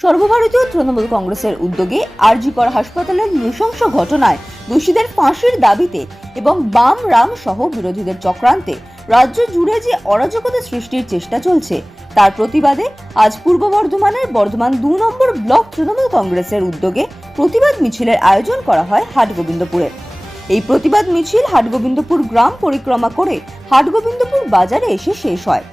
সর্বভারতীয় তৃণমূল কংগ্রেসের উদ্যোগে আরজিকর হাসপাতালের নৃশংস ঘটনায় দোষীদের ফাঁসির দাবিতে এবং বাম রাম সহ বিরোধীদের চক্রান্তে রাজ্য জুড়ে যে অরাজকতা সৃষ্টির চেষ্টা চলছে, তার প্রতিবাদে আজ পূর্ব বর্ধমানের বর্ধমান দু নম্বর ব্লক তৃণমূল কংগ্রেসের উদ্যোগে প্রতিবাদ মিছিলের আয়োজন করা হয় হাটগোবিন্দপুরে। এই প্রতিবাদ মিছিল হাটগোবিন্দপুর গ্রাম পরিক্রমা করে হাটগোবিন্দপুর বাজারে এসে শেষ হয়।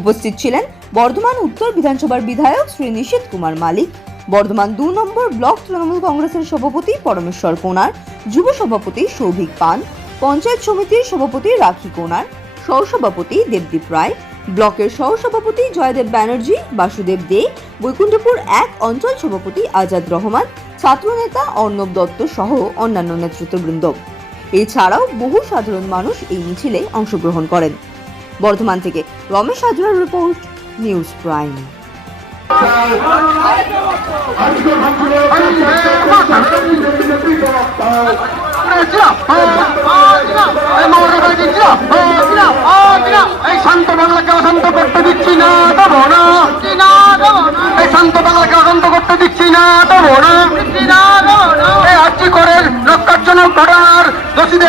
উপস্থিত ছিলেন বর্ধমান উত্তর বিধানসভার বিধায়ক শ্রী নিশীত কুমার মালিক, বর্ধমান দু নম্বর ব্লক তৃণমূল কংগ্রেসের সভাপতি পরমেশ্বর কোনার, যুব সভাপতি সৌভিক পান, পঞ্চায়েত সমিতির সভাপতি রাখি কোনার, সহসভাপতি দেবদীপ রায়, ব্লকের সহসভাপতি জয়দেব ব্যানার্জি, বাসুদেব দে, বৈকুণ্ঠপুর এক অঞ্চল সভাপতি আজাদ রহমান ছাত্রনেতা অর্ণব দত্ত সহ অন্যান্য নেতৃত্ববৃন্দ। এছাড়াও বহু সাধারণ মানুষ এই মিছিলে অংশগ্রহণ করেন। বর্ধমান থেকে রমেশ হাজরার রিপোর্ট নিউজ প্রাইম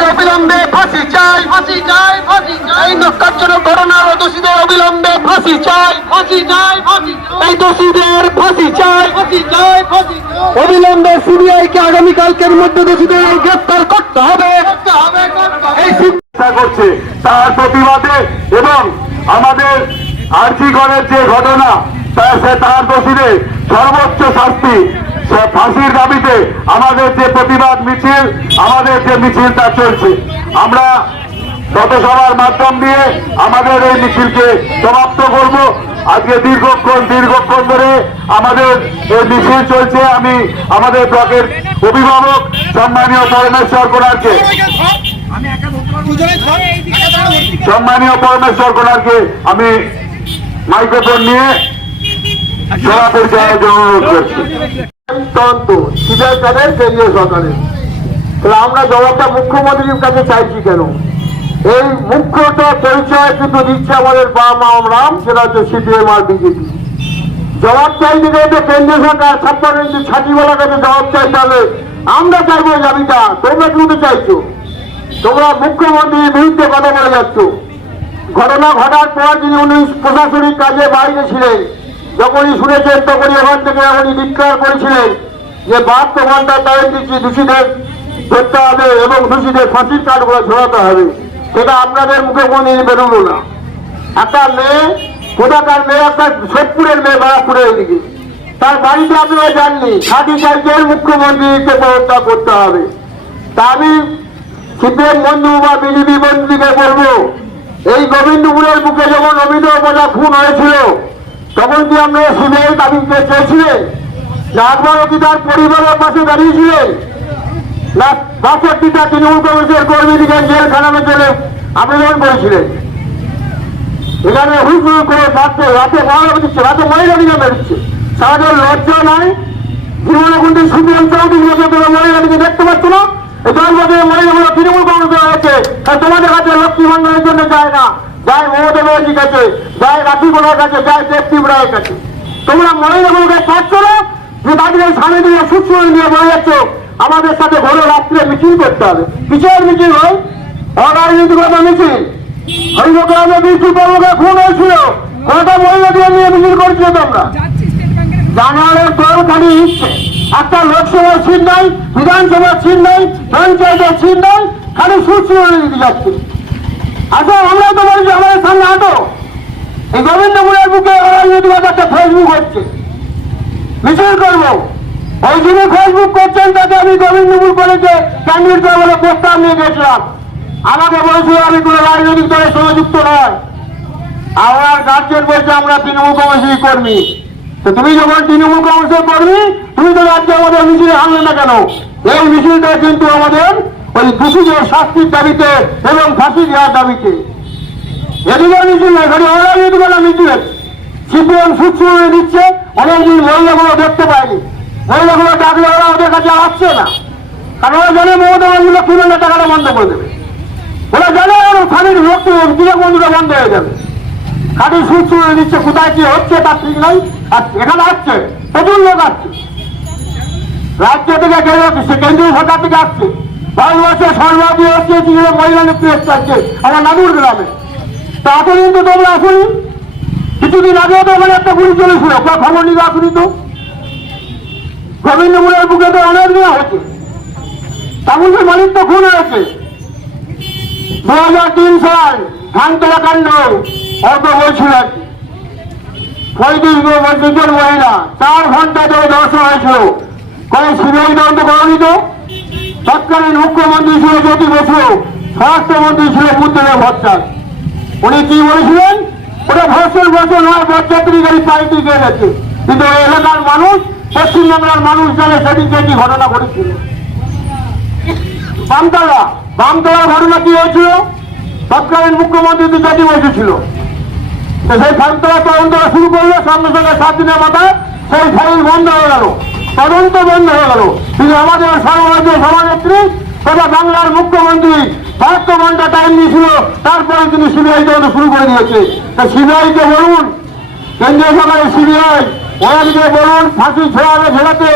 অবিলম্বে ফাঁসি চাই ফাঁসি চাই ফাঁসি চাই এই নক্কারজনক ঘটনার দোষীদের অবিলম্বে ফাঁসি চাই ফাঁসি চাই এই দোষীদের ফাঁসি চাই ফাঁসি চাই। ফাঁসি অবিলম্বে সিবিআই কে আগামীকালকের মধ্যে দোষীদের গ্রেফতার করতে হবে। এই করছে তার প্রতিবাদে এবং আমাদের যে ঘটনা তা সে তার দোষীদের সর্বোচ্চ শাস্তি ফাঁসির দাবিতে আমাদের যে প্রতিবাদ মিছিল আমাদের যে মিছিলটা চলছে। আমরা পথসভার মাধ্যম দিয়ে আমাদের এই মিছিলকে সমাপ্ত করব। আজকে দীর্ঘক্ষণ দীর্ঘক্ষণ ধরে আমাদের এই মিছিল চলছে। আমি আমাদের ব্লকের অভিভাবক সম্মানীয় পরমেশ্বর কোনারকে সম্মানীয় পরমেশ্বর কোনারকে আমি মাইক্রোফোন নিয়ে করছি। সরকারের তাহলে আমরা জবাবটা মুখ্যমন্ত্রীর কাছে চাইছি কেন? এই মুখ্যটা পরিচয় কিন্তু দিচ্ছে আমাদের বাম আম রাম, সেটা হচ্ছে সিপিএম আর বিজেপি। জবাব চাইতে কেন্দ্রীয় সরকার ছাত্রী ছাত্রীবেলার কাছে জবাব চাইতে হবে। আমরা চাইব দাবিটা। তোমরা কিন্তু চাইছো? তোমরা মুখ্যমন্ত্রীর বিরুদ্ধে কথা বলে যাচ্ছ। ঘটনা ঘটার পর যিনি উনি প্রশাসনিক কাজে বাইরে ছিলেন, যখনই শুনেছেন তখনই ওখান থেকে উনি ডিক্লেয়ার করেছিলেন যে বাহাত্তর ঘণ্টার টাইম দিচ্ছি দোষীদের ধরতে হবে এবং দোষীদের ফাঁসির কাঠগুলো ঝোড়াতে হবে। সেটা আপনাদের মুখে কোনো বেরোলো না। একটা মেয়ে, কোথাকার মেয়ে? একটা সোদপুরের মেয়ে, বারাকপুরের দিকে। তার বাড়িতে আপনারা যাননি সাথী চাইছেন মুখ্যমন্ত্রীকে প্রহত্যা করতে হবে। তা আমি সিপিএম বন্ধু বা বিজেপি বন্ধুকে বলব, এই গোবিন্দপুরের বুকে যখন রবীন্দ্র প্রজা খুন হয়েছিল, তখন কি আপনারা সিবিআই দাবিতে চেয়েছিলেন? না একবারও কি তার পরিবারের পাশে দাঁড়িয়েছিলেন? না বাষট্টিটা তৃণমূল কংগ্রেসের কর্মীদিকে জেল খানানোর জন্য আবেদন করেছিলেন এখানে হুই করে রাতে রাতে মহিলা দিচ্ছে, রাতে মহিলা দিকে বেরোচ্ছে তাদের লজ্জা নাই, জীবনে কিন্তু সুবিধান চৌধুরী তোমরা মহিলা দেখতে পাচ্ছ না? মহিলাগুলো তৃণমূল তোমাদের কাছে লক্ষ্মী ভান্ডারের জন্য যায় না। যায় মমতা ব্যানার্জির কাছে, যায় রাখি বোনার কাছে, যায় কাছে। তোমরা মহিলাগুলোকে পাচ্ছ না যে তাদের স্বামী দিয়ে সুস্থ নিয়ে বলে যাচ্ছ, আমাদের সাথে ভোরে রাত্রে মিছিল করতে হবে। কিসের মিছিল হয় অরাজনৈতিকতা মিছিল। হরিগ্রামে বৃষ্টি পর্বকে খুন হয়েছিল। কত মহিলা দিয়ে নিয়ে মিছিল করছিল তোমরা? জানুয়ারের দল খালি একটা লোকসভার সিট নাই বিধানসভার সিট নাই, পঞ্চায়েতের সিট নাই, খালি দিতে যাচ্ছে। আচ্ছা আমরা তো বলছি আমাদের সামনে আটো। এই গোবিন্দপুরের বুকে অরাজনৈতিকতা একটা ফেসবুক হচ্ছে। মিছিল করব। ওই যিনি ফেসবুক করছেন, তাকে আমি গোবিন্দপুর কলেজে ক্যান্ডিডেট বলে প্রস্তাব নিয়ে গেছিলাম। আমাকে বলছিল আমি কোনো রাজনৈতিক দলের সঙ্গে যুক্ত নয়। আমার গার্জেন বলছে, আমরা তৃণমূল কংগ্রেসের কর্মী। তো তুমি যখন তৃণমূল কংগ্রেসের কর্মী, তুমি তো রাজ্যে আমাদের মিছিলে হামলে না কেন? এই মিছিলটা কিন্তু আমাদের ওই দোষীদের শাস্তির দাবিতে এবং ফাঁসি দেওয়ার দাবিতে। এদিকে মিছিল নয় খালি অরাজনৈতিকতা মিছিল। সিপিএম সুচ্ছুড়ে দিচ্ছে, অনেকদিন মহিলাগুলো দেখতে পায়নি। মহিলাগুলো ডাকলে ওরা ওদের কাছে আসছে না। কারণ ওরা জানে মমতা ব্যানার্জি কীভাবে টাকাটা বন্ধ করে দেবে। ওরা জানে ওর স্বামীর ভক্তি বন্ধুটা বন্ধ হয়ে যাবে। খালি হয়ে দিচ্ছে কোথায় কি হচ্ছে তার ঠিক নাই। আর এখানে আসছে প্রচুর লোক আসছে। রাজ্য থেকে কেন্দ্র সে কেন্দ্রীয় সরকার থেকে আসছে। ভারতবর্ষের সর্বাধিক হচ্ছে যে মহিলা নেত্রী এসছে আজকে আমার নানুর গ্রামে। তা এতদিন তো তোমরা আসুনি। কিছুদিন আগেও তো ওখানে একটা গুলি চলেছিল কেউ খবর নিতে আসুনি তো। গোবিন্দপুরের বুকে তো অনেক দিন হয়েছে। তামুলের মালিক তো খুন হয়েছে। দু হাজার তিন সাল ধানতলা কাণ্ড। অল্প বলছিল আর কি। পঁয়ত্রিশ বছর মহিলা চার ঘণ্টা ধরে দর্শন হয়েছিল। কোনো সিবিআই তদন্ত তো? তৎকালীন মুখ্যমন্ত্রী ছিল জ্যোতি বসু, স্বরাষ্ট্রমন্ত্রী ছিল বুদ্ধদেব ভট্টাচ উনি কি বলেছিলেন? ওটা ভর্ষণ বর্ষণ হয় বরযাত্রী গাড়ি পাল্টি গেছে কিন্তু এলাকার মানুষ পশ্চিমবাংলার মানুষ জানে সেদিনকে কি ঘটনা ঘটেছিল। বামতলা, বামতলার ঘটনা কি হয়েছিল? তৎকালীন মুখ্যমন্ত্রী তো জ্যোতি বসু ছিল। তো সেই ফাইলতলা তদন্তটা শুরু করল সঙ্গে সঙ্গে সাত দিনের মাথায় সেই ফাইল বন্ধ হয়ে গেল। তদন্ত বন্ধ হয়ে গেল। কিন্তু আমাদের সর্বরাজ্য সভানেত্রী তথা বাংলার মুখ্যমন্ত্রী বাহাত্তর ঘণ্টা টাইম নিয়েছিল। তারপরে তিনি সিবিআই তদন্ত শুরু করে দিয়েছে। তা সিবিআই কে বলুন, কেন্দ্রীয় সরকারের সিবিআই ওনাদেরকে বলুন, ফাঁসি ছেড়াবে ছেড়াতে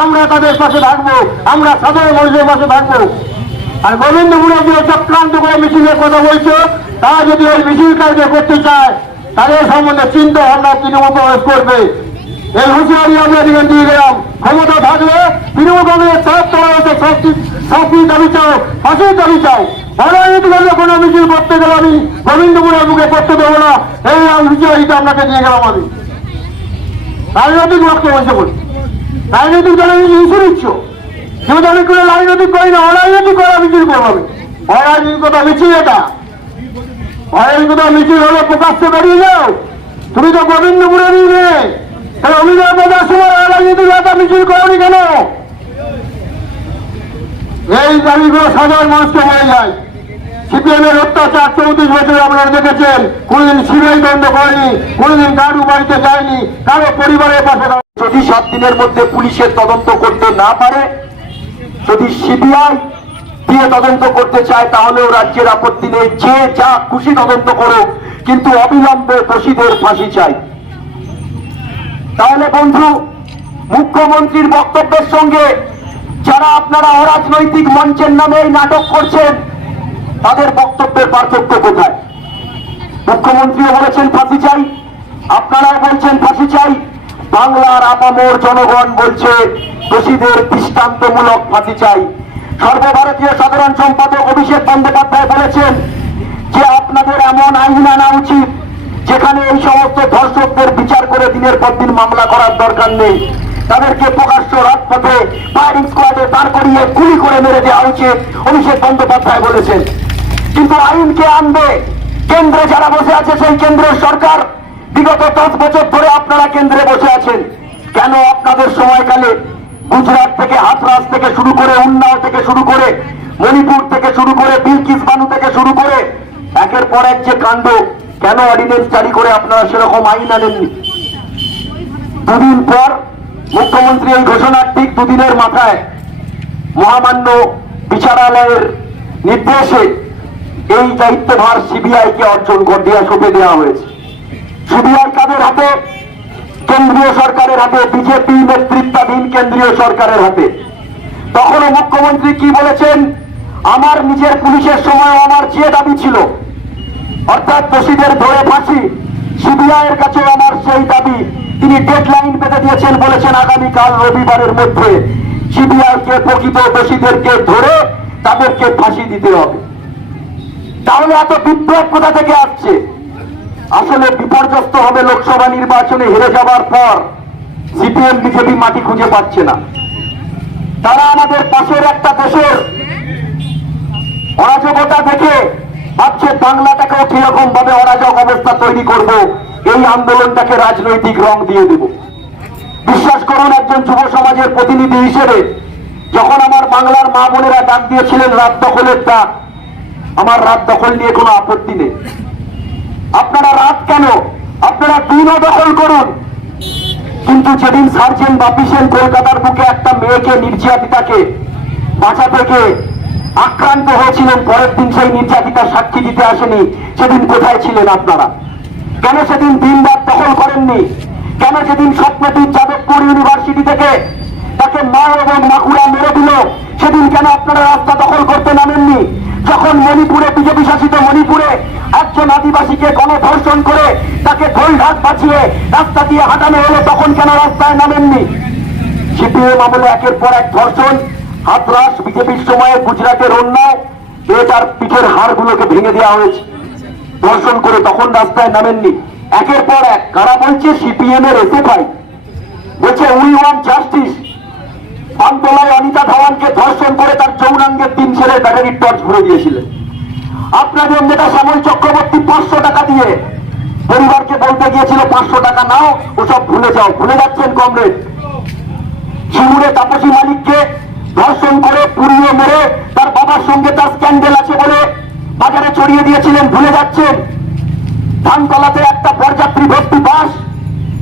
আমরা তাদের পাশে থাকব, আমরা সাধারণ মানুষের পাশে থাকব। আর গোবিন্দপুরে যে চক্রান্ত করে মিছিলের কথা বলছে তারা যদি ওই মিছিল কার্য করতে চায় তাদের সম্বন্ধে চিন্তা ভাবনা তৃণমূল কংগ্রেস করবে। এই হুঁশিয়ারি আমরা এদিকে দিয়ে গেলাম ক্ষমতা থাকলে তৃণমূল কংগ্রেস সব হচ্ছে শাস্তি শাস্তির দাবি চাও ফাঁসির দাবি চাও অরাজনৈতিক ভাবে কোনো মিছিল করতে গেলে আমি গোবিন্দপুরের মুখে করতে দেবো না। এই হুঁশিয়ারিটা আপনাকে দিয়ে গেলাম আমি। রাজনৈতিক বক্তব্য বলছে বলি রাজনৈতিক দলের ইস্যু নিচ্ছ কিন্তু আমি কোনো রাজনৈতিক করি না, অরাজনৈতিক করা মিছিল করব আমি। অরাজনৈতিকতা মিছিল এটা। অরাজনৈতিকতা মিছিল হলে প্রকাশ্যে বেরিয়ে যাও। তুমি তো গোবিন্দপুরেরই মেয়ে তাহলে অভিনয় বোঝার সময় অরাজনৈতিক একটা মিছিল করনি কেন? এই দাবিগুলো সাধারণ মানুষকে বলে যায়। সিপিএমের অত্যাচার চৌত্রিশ বছর আপনারা দেখেছেন। কোনোদিন সিবিআই দণ্ড করেনি, কোনোদিন কারু বাড়িতে যায়নি। কারও পরিবারের পাশে যদি সাত দিনের মধ্যে পুলিশের তদন্ত করতে না পারে, যদি সিবিআই দিয়ে তদন্ত করতে চায়, তাহলেও রাজ্যের আপত্তি নেই। যে যা খুশি তদন্ত করো কিন্তু অবিলম্বে দোষীদের ফাঁসি চাই। তাহলে বন্ধু, মুখ্যমন্ত্রীর বক্তব্যের সঙ্গে যারা আপনারা অরাজনৈতিক মঞ্চের নামে এই নাটক করছেন, তাদের বক্তব্যের পার্থক্য কোথায়? মুখ্যমন্ত্রীও বলেছেন, ফাঁসি চাই। আপনারাও বলছেন, ফাঁসি চাই। বাংলার আপামর জনগণ বলছে, দোষীদের দৃষ্টান্তমূলক ফাঁসি চাই। সর্বভারতীয় সাধারণ সম্পাদক অভিষেক বন্দ্যোপাধ্যায় বলেছেন যে আপনাদের এমন আইন আনা উচিত যেখানে এই সমস্ত ধর্ষকদের বিচার করে দিনের পর দিন মামলা করার দরকার নেই। তাদেরকে প্রকাশ্য রাজপথে ফায়ারিং স্কোয়াডে দাঁড় করিয়ে গুলি করে মেরে দেওয়া উচিত অভিষেক বন্দ্যোপাধ্যায় বলেছেন। কিন্তু আইনকে আনবে? কেন্দ্রে যারা বসে আছে সেই কেন্দ্রের সরকার। বিগত দশ বছর ধরে আপনারা কেন্দ্রে বসে আছেন। কেন আপনাদের সময়কালে গুজরাট থেকে হাথরাস থেকে শুরু করে উন্নাও থেকে শুরু করে মণিপুর থেকে শুরু করে বিলকিস বানু থেকে শুরু করে একের পর এক যে কাণ্ড, কেন অর্ডিনেন্স জারি করে আপনারা সেরকম আইন আনেননি? দুদিন পর মুখ্যমন্ত্রী এই ঘোষণার ঠিক দুদিনের মাথায় মহামান্য বিচারালয়ের নির্দেশে এই দায়িত্বভার সিবিআই কে অর্জন করে দেওয়া সঁপে দেওয়া হয়েছে। সিবিআই কাদের হাতে? কেন্দ্রীয় সরকারের হাতে, বিজেপি নেতৃত্বাধীন কেন্দ্রীয় সরকারের হাতে। তখনও মুখ্যমন্ত্রী কি বলেছেন? আমার নিজের পুলিশের সময় আমার যে দাবি ছিল। অর্থাৎ দোষীদের ধরে ফাঁসি সিবিআই এর কাছে আমার সেই দাবি। তিনি ডেডলাইন পেতে দিয়েছেন বলেছেন আগামীকাল রবিবারের মধ্যে। সিবিআই কে প্রকৃত দোষীদেরকে ধরে তাদেরকে ফাঁসি দিতে হবে। তাহলে এত বিপ্লব কোথা থেকে আসছে? আসলে বিপর্যস্ত হবে লোকসভা নির্বাচনে হেরে যাবার পর। সিপিএম, বিজেপি মাটি খুঁজে পাচ্ছে না। তারা আমাদের পাশের একটা দেশের অরাজকতা দেখে ভাবছে, বাংলাটাকেও কীরকম ভাবে অরাজক অবস্থা তৈরি করব। এই আন্দোলনটাকে রাজনৈতিক রং দিয়ে দেব। বিশ্বাস করুন, একজন যুব সমাজের প্রতিনিধি হিসেবে যখন আমার বাংলার মা বোনেরা ডাক দিয়েছিলেন, রাত দখলের ডাক আমার রাত দখল নিয়ে কোনো আপত্তি নেই। আপনারা রাত কেন? আপনারা দিনও দখল করুন। কিন্তু যেদিন সার্জেন বাপিসেন কলকাতার বুকে একটা মেয়েকে নির্যাতিতাকে বাঁচা থেকে আক্রান্ত হয়েছিলেন, পরের দিন সেই নির্যাতিতার সাক্ষী দিতে আসেনি, সেদিন কোথায় ছিলেন আপনারা? কেন সেদিন দিন রাত দখল করেননি? কেন সেদিন স্বপ্নদীপ যাদবপুর ইউনিভার্সিটি থেকে তাকে মা এবং মাকুড়া মেরে দিল, সেদিন কেন আপনারা রাস্তা দখল করতে নামেননি? যখন মণিপুরে বিজেপি শাসিত মণিপুরে একজন আদিবাসীকে গণধর্ষণ করে তাকে ঢোলঢাক বাঁচিয়ে রাস্তা দিয়ে হাঁটানো হলো, তখন কেন রাস্তায় নামেননি? সিপিএম আমলে একের পর এক ধর্ষণ, হাতরাস, বিজেপির সময়ে গুজরাটের অন্যায় এ তার পিঠের হাড়গুলোকে ভেঙে দেওয়া হয়েছে। ধর্ষণ করে তখন রাস্তায় নামেননি। একের পর এক, কারা বলছে? সিপিএম এর এসএফআই। বলছে উই ওয়ান জাস্টিস পান্তলায় অনিতা ধাওয়ানকে ধর্ষণ করে তার যৌনাঙ্গের তিন ছেলের ব্যাটারির টর্চ ভরে দিয়েছিলেন। আপনাদের নেতা শ্যামল চক্রবর্তী পাঁচশো টাকা দিয়ে। পরিবারকে বলতে গিয়েছিল, পাঁচশো টাকা নাও, ওসব ভুলে যাও, ভুলে যাচ্ছেন কমরেড। শিমুরে তাপসী মালিককে ধর্ষণ করে, পুড়িয়ে মেরে তার বাবার সঙ্গে তার স্ক্যান্ডেল আছে বলে বাজারে ছড়িয়ে দিয়েছিলেন, ভুলে যাচ্ছেন। ধানতলাতে একটা বরযাত্রী ভর্তি বাস,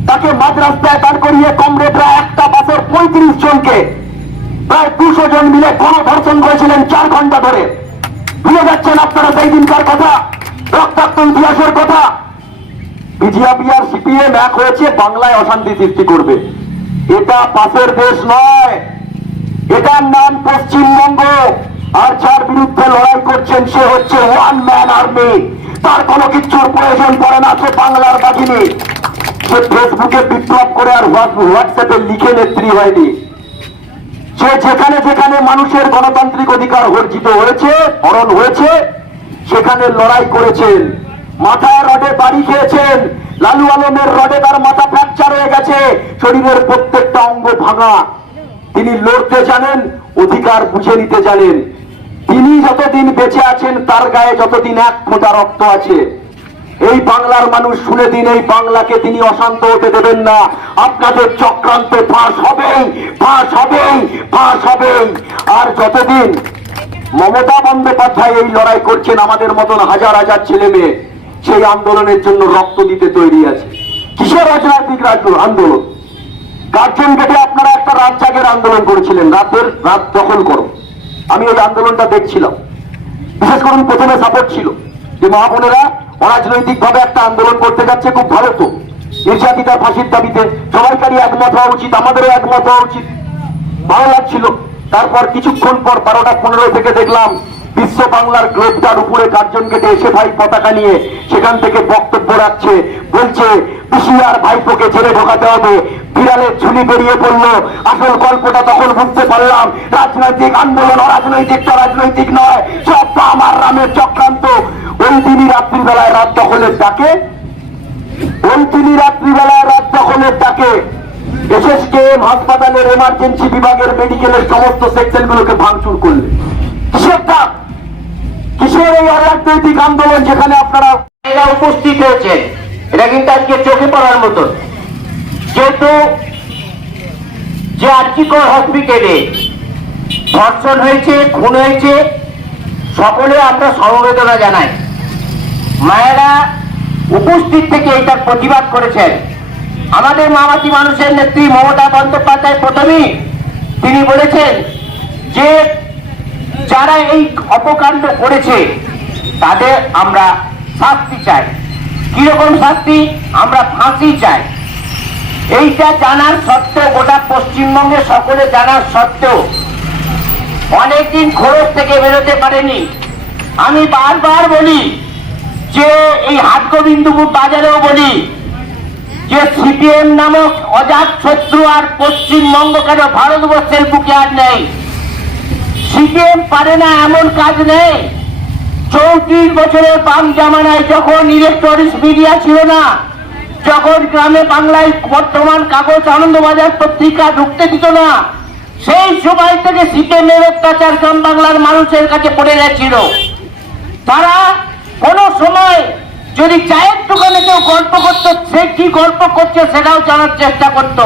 তাকে মাঝ রাস্তায় দাঁড় করিয়ে কমরেডরা একটা বাসের পঁয়ত্রিশ জনকে, প্রায় দুশো জন মিলে গণধর্ষণ করেছিলেন চার ঘণ্টা ধরে। ভুলে যাচ্ছেন আপনারা সেই দিনকার কথা রক্তাক্ত ইতিহাসের কথা। বিজেপি আর সিপিএম এক হয়েছে, বাংলায় অশান্তি সৃষ্টি করবে। এটা পাশের দেশ নয়, এটার নাম পশ্চিমবঙ্গ। আর যার বিরুদ্ধে লড়াই করছেন, সে হচ্ছে ওয়ান ম্যান আর্মি তার কোনো কিছুর প্রয়োজন পড়ে না, সে বাংলার বাহিনী। সে ফেসবুকে বিপ্লব করে আর হোয়াটসঅ্যাপে লিখে নেত্রী হয়নি। সে যেখানে যেখানে মানুষের গণতান্ত্রিক অধিকার বর্জিত হয়েছে, হরণ হয়েছে, সেখানে লড়াই করেছেন। মাথায় রডে বাড়ি খেয়েছেন। লালু আলমের রডে তার মাথা ফ্র্যাকচার হয়ে গেছে। শরীরের প্রত্যেকটা অঙ্গ ভাঙা। তিনি লড়তে জানেন, অধিকার বুঝে নিতে জানেন। তিনি যতদিন বেঁচে আছেন, তার গায়ে যতদিন এক ফোঁটা রক্ত আছে। এই বাংলার মানুষ শুনে দিন, এই বাংলাকে তিনি অশান্ত হতে দেবেন না। আপনাদের চক্রান্ত ফাঁস হবেই ফাঁস হবেই ফাঁস হবেই। আর যতদিন মমতা বন্দ্যোপাধ্যায় এই লড়াই করছেন, আমাদের মতন হাজার হাজার ছেলে মেয়ে, সেই আন্দোলনের জন্য রক্ত দিতে তৈরি আছে। কিসের রাজনৈতিক রাজ্য আন্দোলন? গার্জেন গেটে আপনারা একটা রাত জাগের আন্দোলন করেছিলেন, রাতের রাত দখল করো। আমি ওই আন্দোলনটা দেখছিলাম। বিশেষ করুন প্রথমে সাপোর্ট ছিল যে মা বোনেরা অরাজনৈতিক ভাবে একটা আন্দোলন করতে যাচ্ছে খুব ভালো তো। নির্যাতিতা ফাঁসির দাবিতে সবাইকারই একমত হওয়া উচিত, আমাদেরও একমত হওয়া উচিত। ভালো লাগছিল। তারপর কিছুক্ষণ পর বারোটা পনেরো থেকে দেখলাম বিশ্ব বাংলার গ্লোবটার উপরে কার্জন গেটে এসে ভাই পতাকা নিয়ে সেখান থেকে বক্তব্য রাখছে, বলছে, পিসিআর ভাইপোকে জেলে ঢোকাতে হবে। বিড়ালের ঝুলি বেরিয়ে পড়ল। আসল গল্পটা তখন বুঝতে পারলাম, রাজনৈতিক আন্দোলন অরাজনৈতিক রাজনৈতিক নয়, সব তো আমার রামের চক্রান্ত। ওই দিনই রাত্রিবেলায় রাত দখলের ডাকে। ওই তিনি রাত্রিবেলায় রাত দখলের ডাকে। এসএসকেএম হাসপাতালের এমার্জেন্সি বিভাগের মেডিকেলের সমস্ত সেকশনগুলোকে ভাঙচুর করলে। কিসের কিসের এই অরাজনৈতিক আন্দোলন যেখানে আপনারা এরা উপস্থিত হয়েছে এটা কিন্তু আজকে চোখে পড়ার মতন যেহেতু যে আর্জিকর হসপিটালে ধর্ষণ হয়েছে, খুন হয়েছে সকলে আমরা সমবেদনা জানাই। মায়েরা উপস্থিত থেকে এটার প্রতিবাদ করেছেন। আমাদের মামাতি মানুষের নেত্রী মমতা বন্দ্যোপাধ্যায় প্রথমেই তিনি বলেছেন যে যারা এই অপকাণ্ড করেছে, তাদের আমরা শাস্তি চাই। কীরকম শাস্তি? আমরা ফাঁসি চাই। এইটা জানার সত্ত্বেও গোটা পশ্চিমবঙ্গে সকলে জানার সত্ত্বেও অনেকদিন খরচ থেকে বেরোতে পারেনি। আমি বারবার বলি, যে এই হাটগোবিন্দপুর বাজারেও বলি, যে সিপিএম নামক অজাত শত্রু আর পশ্চিমবঙ্গ কেন ভারতবর্ষের বুকে আর নেই? সিপিএম পারে না এমন কাজ নেই। চৌত্রিশ বছরের বাম জামানায় যখন ইলেকট্রনিক্স মিডিয়া ছিল না, যখন গ্রামে বাংলায় বর্তমান কাগজ আনন্দবাজার পত্রিকা ঢুকতে দিত না, সেই সময় থেকে সিপিএমের অত্যাচার গ্রাম বাংলার মানুষের কাছে পড়ে গেছিল। তারা কোন সময় যদি চায়ের দোকানে কেউ গল্প করতো, সে কি গল্প করছে সেটাও জানার চেষ্টা করত।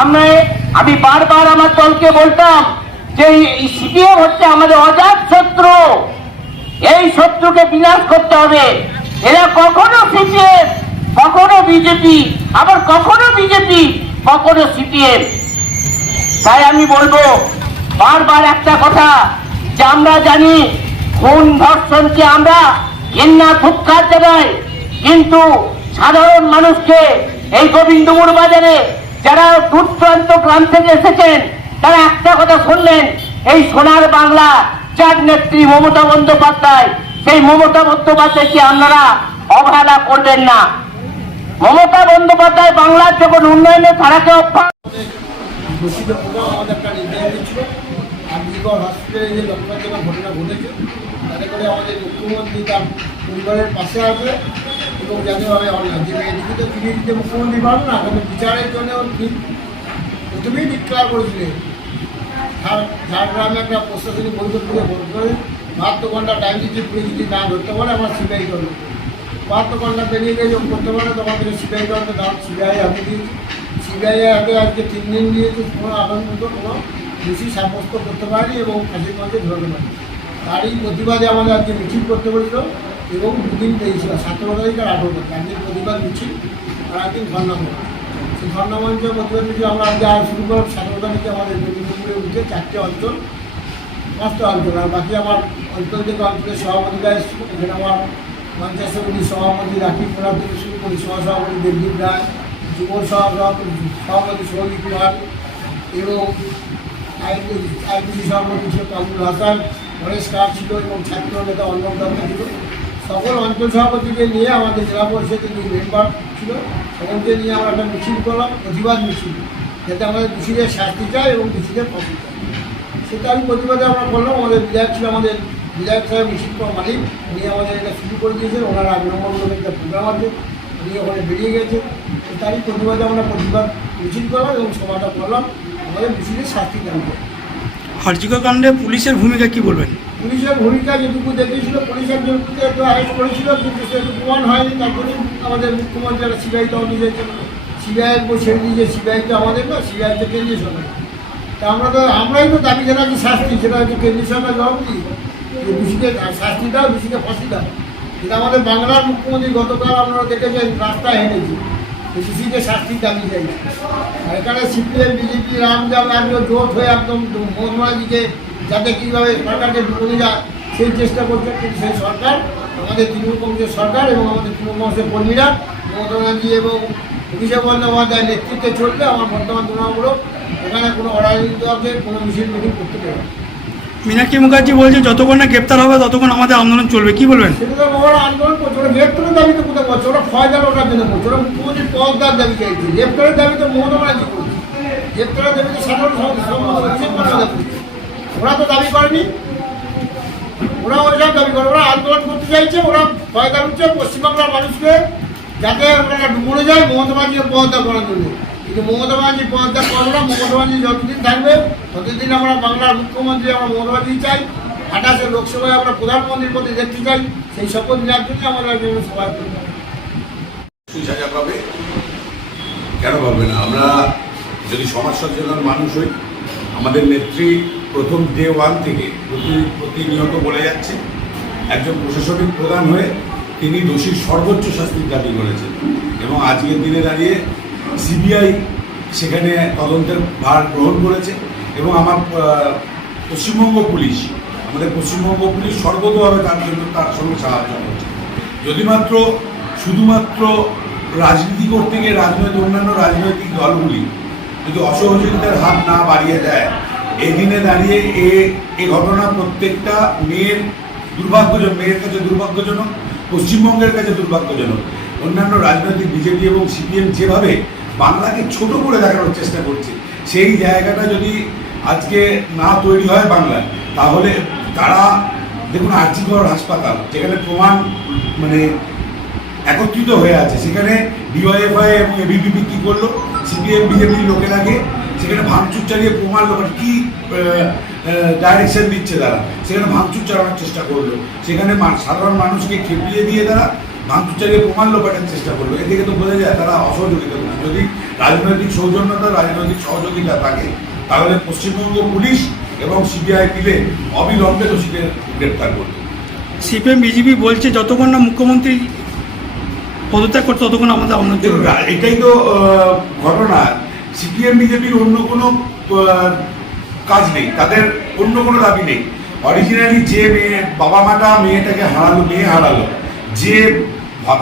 আমরা আমি বারবার আমার দলকে বলতাম যে সিপিএম হচ্ছে আমাদের অজাত শত্রু, এই শত্রুকে বিনাশ করতে হবে। এরা কখনো সিপিএম, কখনো বিজেপি, আবার কখনো বিজেপি, কখনো সিপিএম। তাই আমি বলব, বারবার একটা কথা যে আমরা জানি, খুন ধর্ষণকে আমরা ঘৃণা ফুৎকার জানাই। কিন্তু সাধারণ মানুষকে এই গোবিন্দপুর বাজারে যারা দূর প্রান্ত গ্রাম থেকে এসেছেন তারা একটা কথা শুনলেন, এই সোনার বাংলা, যার নেত্রী মমতা বন্দ্যোপাধ্যায়, সেই মমতা বন্দ্যোপাধ্যায়কে আপনারা অবহেলা করবেন না? মমতা বন্দ্যোপাধ্যায় বাংলার যখন উন্নয়নের ধারাকে অভ্যাস যে ঘটনা ঘটেছে, তাতে করে আমাদের মুখ্যমন্ত্রী তার পরিবারের পাশে আছে, এবং যাতেভাবে আমরা যে মেয়েটিকে তো মুখ্যমন্ত্রী পারবে না কিন্তু বিচারের জন্য ঠিক প্রথমেই ডিক্লার ঝাড়গ্রামে একটা প্রশাসনিক বৈঠক করে করে বাহাত্তর ঘণ্টা টাইম দিচ্ছে পুলিশ যদি না ধরতে পারে, আমরা সিবিআই করব। বাহাত্তর ঘণ্টা পেরিয়ে গিয়ে যখন করতে পারে থেকে সিবিআই করতে দাম সিবিআই হাতে দিয়েছি। সিবিআই হাতে আজকে তিন দিন দিয়েছে, কোনো মতো কোনো বেশি সাব্যস্ত করতে পারেনি এবং ফাঁসির মধ্যে ধরতে পারেনি। তারই প্রতিবাদে আমাদের আজকে মিছিল করতে বলেছিল এবং দুদিন পেয়েছিল সতেরো তারিখ আর আঠেরো তারিখ একদিন প্রতিবাদ মিছিল, আর একদিন ধর্ণা সেই ধর্ণা মঞ্চের আমরা আজকে আর শুরু করব সতেরো তারিখে আমাদের মেদিনীপুরে উঠে চারটে অঞ্চল, পাঁচটা অঞ্চল, আর বাকি আমার অঞ্চল থেকে অঞ্চলের সভাপতিরা এসেছিল, এখানে আমার পঞ্চায়েত সমিতির সভাপতি রাকিব মোড়া থেকে শুরু করি সহসভাপতি দেবদীপ রায়, যুব সভাপতি সভাপতি সৌমিক কুমার এবং আইপিসি সভাপতি ছিল কামরুল হাসান গণেশ কার ছিল এবং ছাত্র নেতা দত্ত ছিল। সকল অঞ্চল সভাপতিকে নিয়ে আমাদের জেলা পরিষদের যে মেম্বার ছিল সকলকে নিয়ে আমরা একটা মিছিল করলাম, প্রতিবাদ মিছিল, যাতে আমাদের দোষীদের শাস্তি চায় এবং দোষীদের ফাঁসি চাই সেটা আমি প্রতিবাদে আমরা করলাম, আমাদের বিধায়ক ছিল আমাদের বিধায়ক সাহেব মিছিল মালিক, উনি আমাদের এটা শুরু করে দিয়েছেন, ওনার আগ নম্বর একটা প্রোগ্রাম আছে, উনি ওখানে বেরিয়ে গেছে তারই প্রতিবাদে আমরা প্রতিবাদ মিছিল করলাম এবং সভাটা করলাম, আমাদের মিছিলের শাস্তি দান করলাম কাণ্ডে পুলিশের ভূমিকা কি বলবেন? পুলিশের ভূমিকা যেটুকু দেখিয়েছিল, পুলিশের যেটুকু একটু আরেস্ট করেছিল, কিন্তু সেটুকু প্রমাণ হয়নি। তারপরে আমাদের মুখ্যমন্ত্রী একটা সিবিআই তদন্ত দিয়েছিল সিবিআইয়ের উপর ছেড়ে দিয়েছে সিবিআই তো আমাদের না সিবিআই তো কেন্দ্রীয় সরকার। তা আমরা তো আমরাই তো দাবি জানাচ্ছি শাস্তি, সেটা হচ্ছে কেন্দ্রীয় সরকার দিই যে দোষীকে শাস্তি দাও দোষীকে ফাঁসি দাও। যেটা আমাদের বাংলার মুখ্যমন্ত্রী গতকাল আপনারা দেখেছেন, রাস্তায় হেঁটেছে। যে দোষীকে শাস্তির দাবি চাইছে। এখানে সিপিএম, বিজেপি রামজাম একদম জোট হয়ে একদম মোহনবাজিকে যাতে কীভাবে সরকারকে ঢুকে যায় সেই চেষ্টা করছে কিন্তু সেই সরকার আমাদের তৃণমূল কংগ্রেসের সরকার এবং আমাদের তৃণমূল কংগ্রেসের কর্মীরা মমতা ব্যানার্জি এবং অভিষেক বন্দ্যোপাধ্যায়ের নেতৃত্বে চললে আমার বর্তমান তৃণমূলক এখানে কোনো অরাজনীতি কোনো মিছিল মিটিং করতে পারে না। মীনাক্ষী মুখার্জি বলছে যতক্ষণ না গ্রেপ্তার হবে ততক্ষণ আমাদের আন্দোলন চলবে। কি বলবেন? সেটা তো আন্দোলন করছে ওরা গ্রেপ্তারের দাবি তো কোথাও করছে? ওরা ফয়দার ওটার জন্য করছে ওরা মুখ্যমন্ত্রীর পদদার দাবি চাইছে। গ্রেপ্তারের দাবি তো মমতা ব্যানার্জি করছে। গ্রেপ্তারের দাবি তো সাধারণ সম- সম্মত অভিষেক বন্দ্যোপাধ্যায় করছে। ওরা তো দাবি করেনি। ওরা ওইসব দাবি করে, ওরা আন্দোলন করতে চাইছে, ওরা ফয়দা হচ্ছে পশ্চিমবাংলার মানুষকে যাতে ওনারা মরে যায় মমতা ব্যানার্জিকে পদত্যাগ করার জন্য। কিন্তু মমতা ব্যানার্জি পদত্যাগ করব না মমতা যতদিন থাকবে, ততদিন আমরা বাংলার মুখ্যমন্ত্রী, আমরা মমতা চাই। আঠাশে লোকসভায় আমরা প্রধানমন্ত্রীর পদে দেখতে চাই। সেই শপথ নেওয়ার জন্য আমরা করি সাজা পাবে? কেন পাবে না? আমরা যদি সমাজ সচেতন মানুষ হই, আমাদের নেত্রী প্রথম ডে ওয়ান থেকে প্রতি প্রতিনিয়ত বলে যাচ্ছে, একজন প্রশাসনিক প্রধান হয়ে তিনি দোষীর সর্বোচ্চ শাস্তির দাবি করেছেন। এবং আজকের দিনে দাঁড়িয়ে সিবিআই সেখানে তদন্তের ভার গ্রহণ করেছে এবং আমার পশ্চিমবঙ্গ পুলিশ, আমাদের পশ্চিমবঙ্গ পুলিশ সর্বতভাবে তার জন্য তার সঙ্গে সাহায্য করছে। যদি মাত্র শুধুমাত্র রাজনীতি করতে গিয়ে রাজনৈতিক, অন্যান্য রাজনৈতিক দলগুলি যদি অসহযোগিতার হাত না বাড়িয়ে দেয় এই দিনে দাঁড়িয়ে এ এ ঘটনা প্রত্যেকটা মেয়ের দুর্ভাগ্যজনক, মেয়ের কাছে দুর্ভাগ্যজনক, পশ্চিমবঙ্গের কাছে দুর্ভাগ্যজনক। অন্যান্য রাজনৈতিক বিজেপি এবং সিপিএম যেভাবে বাংলাকে ছোট করে দেখানোর চেষ্টা করছে, সেই জায়গাটা যদি আজকে না তৈরি হয় বাংলায়, তাহলে তারা, দেখুন আর্জিকর হাসপাতাল, যেখানে প্রমাণ মানে একত্রিত হয়ে আছে, সেখানে ডিওয়াইএফআই এবং এবিপিপি কী করল, সিপিএম, বিজেপির লোকেরা গিয়ে সেখানে ভাঙচুর চালিয়ে প্রমাণ লোকের কী ডাইরেকশন দিচ্ছে তারা। সেখানে ভাঙচুর চালানোর চেষ্টা করল। সেখানে সাধারণ মানুষকে খেপিয়ে দিয়ে তারা ভাঙচুর চালিয়ে প্রমাণ লোপাটের চেষ্টা করল। এদিকে তো বোঝা যায় তারা অসহযোগিতা করছে। যদি রাজনৈতিক সৌজন্যতা রাজনৈতিক সহযোগিতা থাকে তাহলে পশ্চিমবঙ্গ পুলিশ এবং সিবিআই মিলে অবিলম্বে দোষীদের গ্রেপ্তার করবে। সিপিএম বিজেপি বলছে যতক্ষণ না মুখ্যমন্ত্রী পদত্যাগ করছে ততক্ষণ আমাদের চলবে এটাই তো ঘটনা। সিপিএম বিজেপির অন্য কোনো কাজ নেই। তাদের অন্য কোনো দাবি নেই। অরিজিনালি যে মেয়ে বাবা মাটা মেয়েটাকে হারালো, মেয়ে হারালো। যে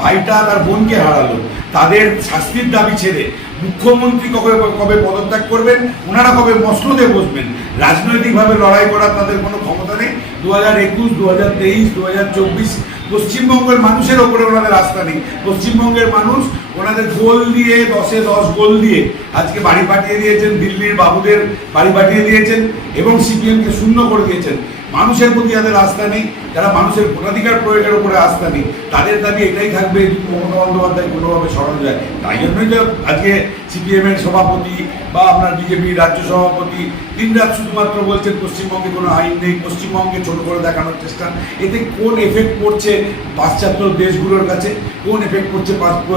ভাইটা তার বোনকে হারালো, তাদের শাস্তির দাবি ছেড়ে মুখ্যমন্ত্রী কবে কবে পদত্যাগ করবেন, ওনারা কবে মসনদে বসবেন? রাজনৈতিকভাবে লড়াই করার তাদের কোনো ক্ষমতা নেই। দু হাজার একুশ, দু হাজার তেইশ, দু হাজার চব্বিশ পশ্চিমবঙ্গের মানুষের ওপরে ওনাদের আস্থা নেই। পশ্চিমবঙ্গের মানুষ ওনাদের গোল দিয়ে, দশে দশ গোল দিয়ে আজকে বাড়ি পাঠিয়ে দিয়েছেন, দিল্লির বাবুদের বাড়ি পাঠিয়ে দিয়েছেন এবং সিপিএমকে শূন্য করে দিয়েছেন। মানুষের প্রতি তাদের আস্থা নেই। যারা মানুষের ভোটাধিকার প্রয়োগের উপরে আস্থা নেই, তাদের দাবি এটাই থাকবে মমতা বন্দ্যোপাধ্যায় কোনোভাবে সরানো যায়। তাই জন্যই তো আজকে সিপিএমের সভাপতি বা আপনার বিজেপির রাজ্য সভাপতি দিনরাত শুধুমাত্র বলছেন, পশ্চিমবঙ্গে কোনো আইন নেই পশ্চিমবঙ্গে ছোট করে দেখানোর চেষ্টা। এতে কোন এফেক্ট পড়ছে পাশ্চাত্য দেশগুলোর কাছে? কোন এফেক্ট পড়ছে পাশ-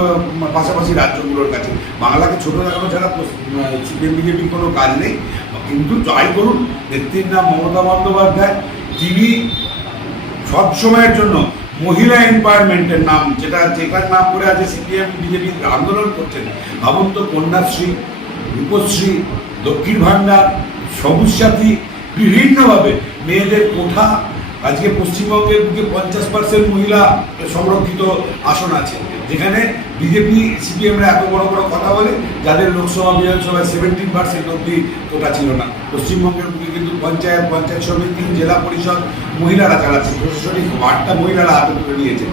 পাশাপাশি রাজ্যগুলোর কাছে? বাংলাকে ছোট দেখানো ছাড়া সিপিএম, বিজেপির কোনো কাজ নেই। কিন্তু যাই করুন নেত্রীর নাম মমতা বন্দ্যোপাধ্যায়, তিনি সব সময়ের জন্য মহিলা এম্পাওয়ারমেন্টের নাম, যেটা যেটার নাম করে আছে সিপিএম, বিজেপি আন্দোলন করছেন, ভাবুন তো কন্যাশ্রী, রূপশ্রী, দক্ষিণ ভাণ্ডার সবুজ সাথী, বিভিন্নভাবে মেয়েদের কোঠা, আজকে পশ্চিমবঙ্গের বুকে পঞ্চাশ পার্সেন্ট মহিলা সংরক্ষিত আসন আছে। যেখানে বিজেপি সিপিএমরা এত বড় বড় কথা বলে, যাদের লোকসভা, বিধানসভায় সেভেন্টিন পার্সেন্ট অব্দি কোটা ছিল না। পশ্চিমবঙ্গের কিন্তু পঞ্চায়েত পঞ্চায়েত সমিতি, জেলা পরিষদ, মহিলারা চালাচ্ছে প্রশাসনিক বার্তা মহিলারা হাতে তুলে নিয়েছে।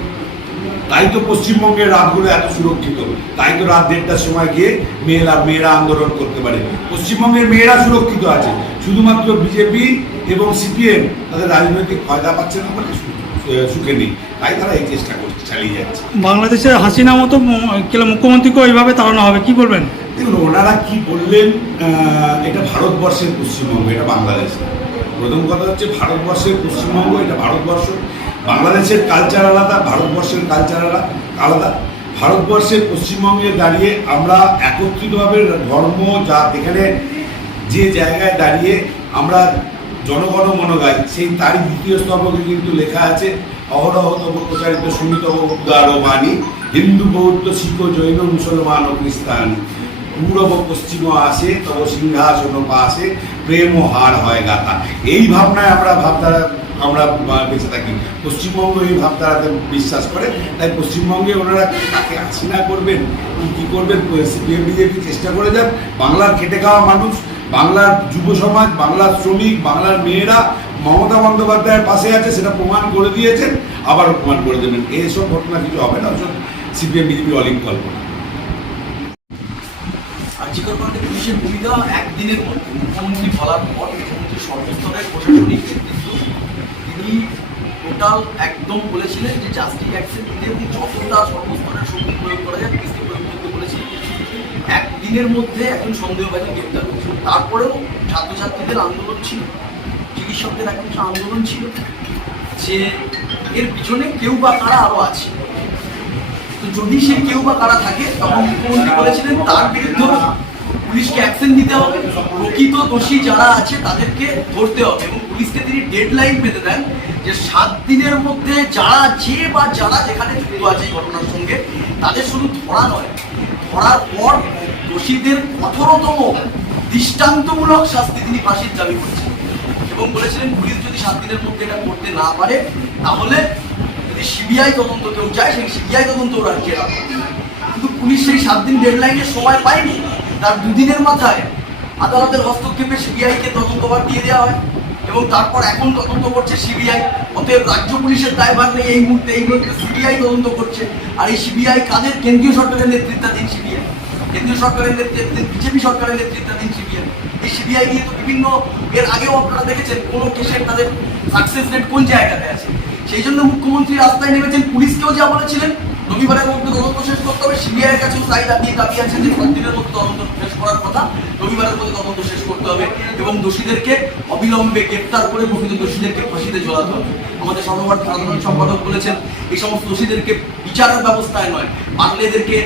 তাই তো পশ্চিমবঙ্গের রাতগুলো এত সুরক্ষিত। তাই তো রাত দেড়টার সময় গিয়ে মেয়েরা মেয়েরা আন্দোলন করতে পারে। পশ্চিমবঙ্গের মেয়েরা সুরক্ষিত আছে। শুধুমাত্র বিজেপি এবং সিপিএম তাদের রাজনৈতিক ফায়দা পাচ্ছে না সুখে নেই। তাই তারা এই চেষ্টা চালিয়ে যাচ্ছে। বাংলাদেশের হাসিনা মতো ম- কেলা মুখ্যমন্ত্রীকেও এইভাবে তাড়ানো হবে কি বলবেন? দেখুন ওনারা কি বললেন এটা ভারতবর্ষের পশ্চিমবঙ্গ এটা বাংলাদেশ প্রথম কথা হচ্ছে ভারতবর্ষের পশ্চিমবঙ্গ এটা ভারতবর্ষ। বাংলাদেশের কালচার আলাদা ভারতবর্ষের কালচার আলাদা আলাদা। ভারতবর্ষের পশ্চিমবঙ্গে দাঁড়িয়ে আমরা একত্রিতভাবে ধর্ম যা এখানে যে জায়গায় দাঁড়িয়ে আমরা জনগণ মন গাই সেই তারই দ্বিতীয় স্তবকে কিন্তু লেখা আছে। অহরহ তব প্রচারিত সুমিতব উদ্গার বাণী, হিন্দু বৌদ্ধ শিখ জৈন মুসলমান ও খ্রিস্টানি। পূর্ব পশ্চিম আসে, তব সিংহাসন পাশে, প্রেম ও হার হয় গাথা। এই ভাবনায় আমরা ভাবধারা আমরা বেঁচে থাকি। পশ্চিমবঙ্গ এই ভাবধারাতে বিশ্বাস করে, তাই পশ্চিমবঙ্গে ওনারা কাকে হাসিনা করবেন কি কী করবেন, সিপিএম, বিজেপি চেষ্টা করে যান বাংলার খেটে খাওয়া মানুষ, বাংলার যুব সমাজ, বাংলার শ্রমিক, বাংলার মেয়েরা মমতা বন্দ্যোপাধ্যায়ের পাশে আছে, সেটা প্রমাণ করে দিয়েছেন, আবারও প্রমাণ করে দেবেন। এইসব ঘটনা কিছু হবে না ওসব সিপিএম, বিজেপি অলিক কল্পনা। পুলিশের একদিনের মধ্যে মুখ্যমন্ত্রী পর মুখ্যমন্ত্রী প্রশাসনিক তিনি টোটাল একদম বলেছিলেন যে যতটা প্রয়োগ করা যায় প্রয়োগ করতে একদিনের মধ্যে একজন সন্দেহবাদী গ্রেপ্তার হয়েছিল তারপরেও ছাত্রছাত্রীদের আন্দোলন ছিল। চিকিৎসকদের একটা আন্দোলন ছিল যে এর পিছনে কেউ বা কারা আরও আছে। তো যদি সে কেউ বা কারা থাকে, তখন মুখ্যমন্ত্রী বলেছিলেন তার বিরুদ্ধে পুলিশকে অ্যাকশন নিতে হবে। প্রকৃত দোষী যারা আছে, তাদেরকে ধরতে হবে এবং পুলিশকে তিনি ডেড লাইন পেতে দেন যে সাত দিনের মধ্যে যারা যে বা যারা যেখানে যুক্ত আছে এই ঘটনার সঙ্গে, তাদের শুধু ধরা নয়, ধরার পর দোষীদের কঠোরতম, দৃষ্টান্তমূলক শাস্তি তিনি ফাঁসির দাবি করেছেন। এবং বলেছিলেন, পুলিশ যদি সাত দিনের মধ্যে এটা করতে না পারে, তাহলে যদি সিবিআই তদন্ত কেউ যায় সেই সিবিআই তদন্ত ওরা জেরা। কিন্তু পুলিশ সেই সাত দিন ডেডলাইনের সময় পায়নি। তার দুদিনের মাথায় আদালতের হস্তক্ষেপে সিবিআইকে তদন্তভার দিয়ে দেওয়া হয় এবং তারপর এখন তদন্ত করছে সিবিআই। অতএব রাজ্য পুলিশের দায়ভার নেই এই মুহূর্তে এই মুহূর্তে সিবিআই তদন্ত করছে। আর এই সিবিআই কাদের? কেন্দ্রীয় সরকারের নেতৃত্বাধীন সিবিআই। কেন্দ্রীয় সরকারের নেতৃত্বে, বিজেপি সরকারের নেতৃত্বাধীন সিবিআই। এই সিবিআই নিয়ে তো বিভিন্ন, এর আগেও আপনারা দেখেছেন কোন কেসের তাদের সাকসেস রেট কোন জায়গাতে আছে। সেই জন্য মুখ্যমন্ত্রী রাস্তায় নেমেছেন, পুলিশকেও যা বলেছিলেন। রবিবারের মধ্যে তদন্ত শেষ করতে হবে সিবিআই এর কাছেও তাই দাবি দাবি আছে যে সাত দিনের মধ্যে তদন্ত শেষ করার কথা, রবিবারের মধ্যে তদন্ত শেষ করতে হবে এবং দোষীদেরকে অবিলম্বে গ্রেপ্তার করে প্রকৃত দোষীদেরকে ফাঁসিতে ঝোলাতে হবে। আমাদের সর্বভারত সাধারণ সম্পাদক বলেছেন, এই সমস্ত দোষীদেরকে বিচারের ব্যবস্থায় নয় এদেরকে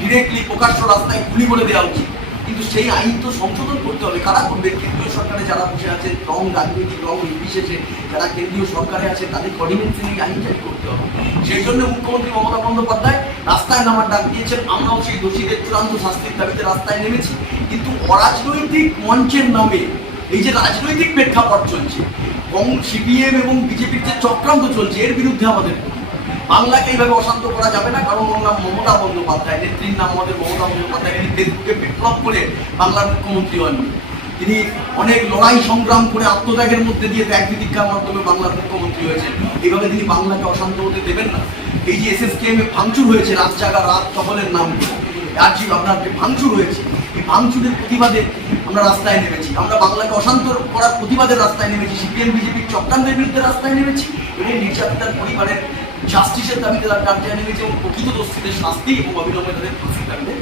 ডিরেক্টলি প্রকাশ্য রাস্তায় গুলি করে দেওয়া উচিত। কিন্তু সেই আইন তো সংশোধন করতে হবে। কারা করবে? কেন্দ্রীয় সরকারে যারা বসে আছে রং রাজনৈতিক রং নির্বিশেষে যারা কেন্দ্রীয় সরকারে আছে, তাদের কোঅর্ডিনেশন এই আইন জারি করতে হবে। সেই জন্য মুখ্যমন্ত্রী মমতা বন্দ্যোপাধ্যায় রাস্তায় নামার ডাক দিয়েছেন। আমরাও সেই দোষীদের চূড়ান্ত শাস্তির দাবিতে রাস্তায় নেমেছি। কিন্তু অরাজনৈতিক মঞ্চের নামে এই যে রাজনৈতিক প্রেক্ষাপট চলছে এবং সিপিএম এবং বিজেপির যে চক্রান্ত চলছে, এর বিরুদ্ধে আমাদের বাংলাকে এইভাবে অশান্ত করা যাবে না, কারণ ওর নাম মমতা বন্দ্যোপাধ্যায়, নেত্রীর নাম আমাদের মমতা বন্দ্যোপাধ্যায়, তিনি দেশকে বিপ্লব করে বাংলার মুখ্যমন্ত্রী হননি। তিনি অনেক লড়াই সংগ্রাম করে আত্মত্যাগের মধ্যে দিয়ে ত্যাগ প্রতিজ্ঞার মাধ্যমে বাংলার মুখ্যমন্ত্রী হয়েছেন। এইভাবে তিনি বাংলাকে অশান্ত হতে দেবেন না। এই যে এস এস কে ভাঙচুর হয়েছে রাত জাগা রাত টহলের নাম করে আপনার যে ভাঙচুর হয়েছে, এই ভাঙচুরের প্রতিবাদে আমরা রাস্তায় নেমেছি। আমরা বাংলাকে অশান্ত করার প্রতিবাদে রাস্তায় নেমেছি। সিপিএম, বিজেপির চক্রান্তের বিরুদ্ধে রাস্তায় নেমেছি। এবং নির্যাতিতার পরিবারের জাস্টিসের দাবিতে তার রাস্তায় নেমেছি এবং প্রকৃত দোষীদের শাস্তি এবং অবিলম্বে তাদের ফাঁসির দাবিতে